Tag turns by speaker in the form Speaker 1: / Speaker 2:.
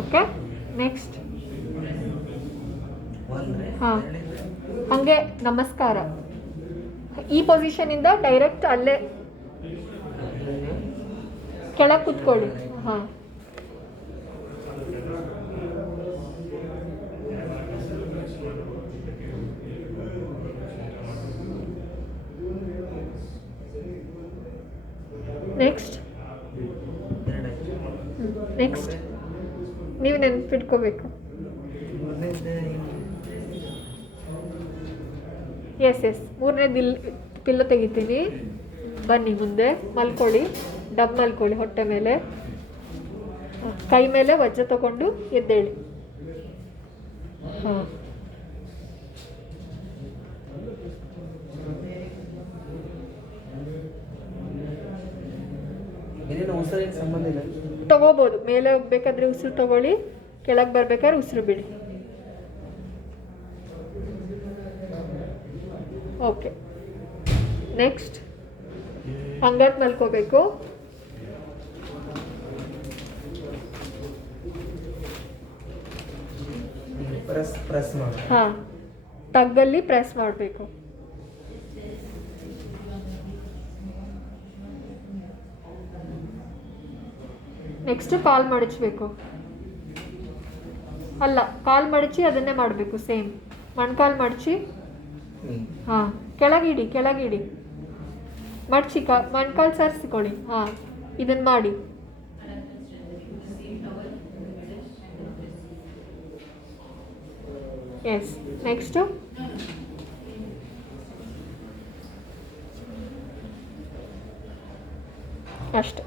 Speaker 1: Okay next
Speaker 2: ಒಂದ್ರೆ
Speaker 1: ಹಾಂ ಹಾಗೆ ನಮಸ್ಕಾರ. ಈ ಪೊಸಿಷನಿಂದ ಡೈರೆಕ್ಟ್ ಅಲ್ಲೇ ಕೆಳಗೆ ಕೂತ್ಕೊಳ್ಳಿ. ಹಾಂ. ನೆಕ್ಸ್ಟ್
Speaker 2: ಎರಡಾಯ್ತು
Speaker 1: ನೆಕ್ಸ್ಟ್ ನೀವು ನೆನ್ಪಿಟ್ಕೋಬೇಕು. ಎಸ್ ಎಸ್ ಮೂರನೇ ದಿಲ್ ಪಿಲ್ಲು ತೆಗಿತೀನಿ. ಬನ್ನಿ ಮುಂದೆ, ಮಲ್ಕೊಳ್ಳಿ. ಡಬ್ ಮಲ್ಕೊಳ್ಳಿ ಹೊಟ್ಟೆ ಮೇಲೆ. ಕೈ ಮೇಲೆ ವಜ್ರ ತಗೊಂಡು ಎದ್ದೇಳಿ. ಹಾಂ. ತಗೋಬೋದು. ಮೇಲೆ ಹೋಗ್ಬೇಕಾದ್ರೆ ಉಸಿರು ತಗೊಳ್ಳಿ ಕೆಳಗೆ ಬರ್ಬೇಕಾದ್ರೆ ಉಸಿರು ಬಿಡಿ. ಓಕೆ. ನೆಕ್ಸ್ಟ್ ಹಂಗಟ್ ಮಲ್ಕೋಬೇಕು.
Speaker 2: ಪ್ರೆಸ್ ಪ್ರೆಸ್ ಮಾಡಿ.
Speaker 1: ಹಾಂ. ತಗ್ಗಲ್ಲಿ ಪ್ರೆಸ್ ಮಾಡಬೇಕು. ನೆಕ್ಸ್ಟ್ ಕಾಲ್ ಮಡಚಬೇಕು ಅಲ್ಲ ಕಾಲ್ ಮಡಚಿ ಅದನ್ನೇ ಮಾಡಬೇಕು ಸೇಮ್ ಮಣ್ಕಾಲ್ ಮಡಚಿ ಹಾಂ ಕೆಳಗಿಡಿ ಕೆಳಗಿಡಿ. ಮಡಚಿ ಕಾ ಮಣ್ಕಾಲ್ ಸರಿಸಿಕೊಳ್ಳಿ. ಹಾಂ ಇದನ್ನು ಮಾಡಿ. ಎಸ್ ನೆಕ್ಸ್ಟು ಅಷ್ಟೆ.